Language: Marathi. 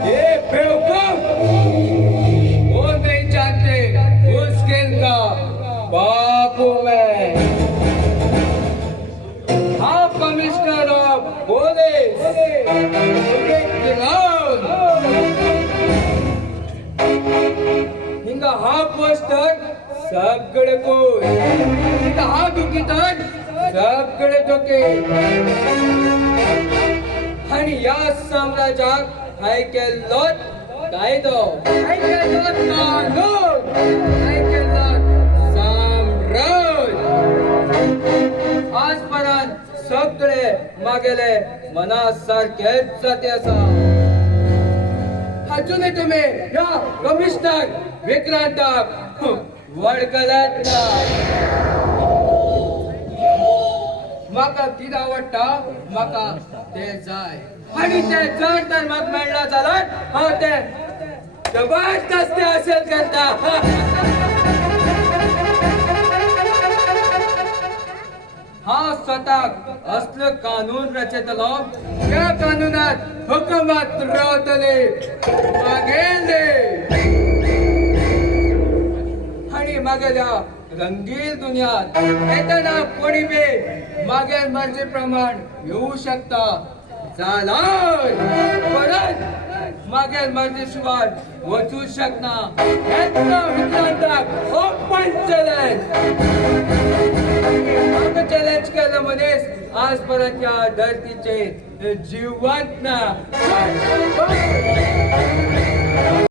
ये बेवकूफ, वो नहीं जानते उस खेल का बाप हूं मैं। हाँ, कमिश्नर ऑफ पुलिस, हिंगा हा पोस्टर सगळे कोण, हिंगा हा दुखीतन सगळे धोके, आणि या साम्राज्यात हाय केल्लोत कायदो, हाय केल्लोत कानून, हाय केल्लोत साम्राज्य। आजपर्यंत सगळे मागेले मनासारखेच जाते असा। अजूनही तुम्ही या कमिशनर विक्रांताक वळखलात ना। म्हाका कितें आवडटा म्हाका ते जाय, आणि ते जर तर म्हाका मेळना जाल्यार हांव ते जबरदस्ती हासिल करता। हांव स्वताक असलो कानून रचयतलो त्या कानूनात हुकुमत रावतली मागेले, आणि मागेल्या रंगील दुनियात येताना कोणी बी मागे मर्जी प्रमाण येऊ शकता जाल्यार परत मागे मर्जी शिवाय वचू शकना। येता विक्रांताक ओपन चॅलेंज, चॅलेंज केलं मनीस आजपर्यंत या धरतीचे जिवंत ना।